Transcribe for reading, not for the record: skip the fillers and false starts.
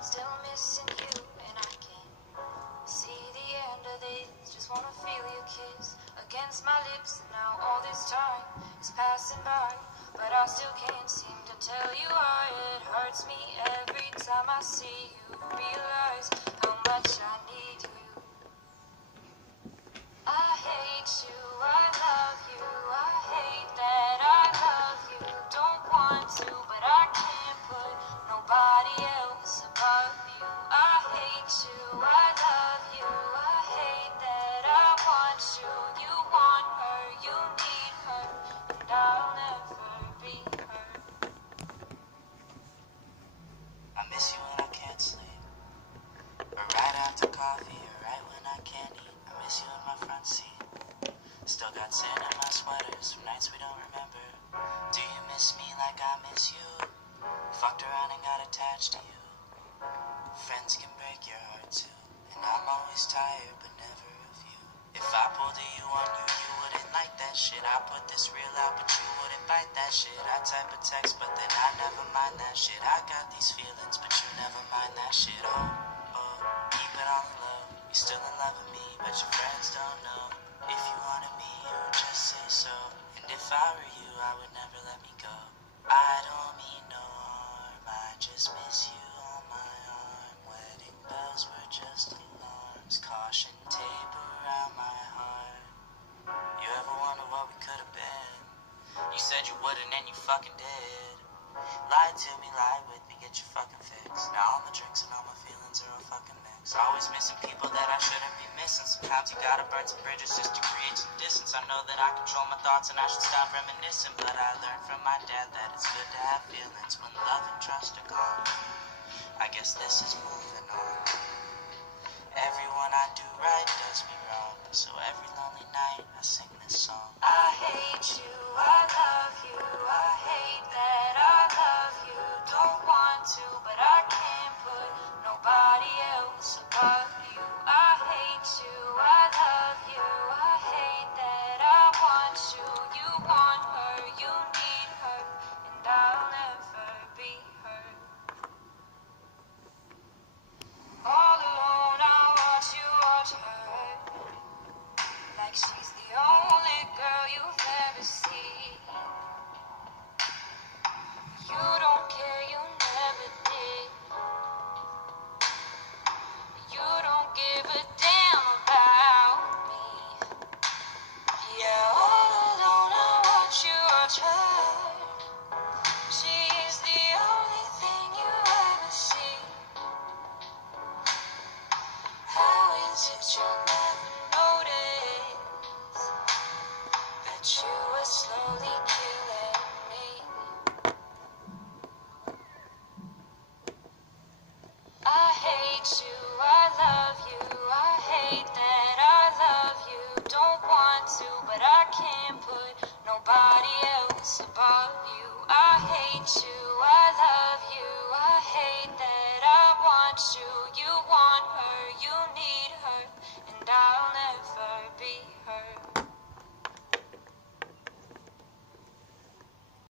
Still missing you, and I can't see the end of this. Just wanna feel your kiss against my lips. And now all this time is passing by, but I still can't seem to tell you why. It hurts me every time I see you. Realize how much I need you. I hate you, I love you, I hate that I love you. Don't want to, but I can't put nobody else above you. I hate you, I love you, I hate that I want you. You want her, you need her, and I'll never be her. I miss you when I can't sleep, or right after coffee, or right when I can't eat. I miss you in my front seat. Still got sand in my sweaters from nights we don't remember. Do you miss me like I miss you? Fucked around and got attached to you. Friends can break your heart too, and I'm always tired but never of you. If I pulled a you on you, you wouldn't like that shit. I put this real out but you wouldn't bite that shit. I type a text but then I never mind that shit. I got these feelings but you never mind that shit. Oh, keep it on the low. You still in love with me but your friends don't know. If you wanted me, you would just say so. And if I were you, I would never let me go. I don't mean no harm, I just miss you on my arm. Wedding bells were just alarms, caution tape around my heart. You ever wonder what we could have been? You said you wouldn't and you fucking did. Lie to me, lie with me, get your fucking fix. Now all my drinks and all my feelings are a fucking mix. Always missing people that I shouldn't be missing. Sometimes you gotta burn some bridges just to create some distance. I know that I control my thoughts and I should stop reminiscing, but I learned from my dad that it's good to have feelings when love and trust are gone. I guess this is moving on. Everyone I do right does me wrong, so every lonely night I sing this song. I hate you, I love you, I hate that I love you. Don't want to, but I can't put nobody else above you. I hate you, I love you, I hate that I want you. You want her, you need her, and I'll never be her. All alone I watch you watch her, like she's the only girl you've ever seen. You don't care, you never did. You don't give a damn about me. Yeah, all alone I watch you watch her. She's the only thing you ever see. How is it you'll never notice that you were slowly killing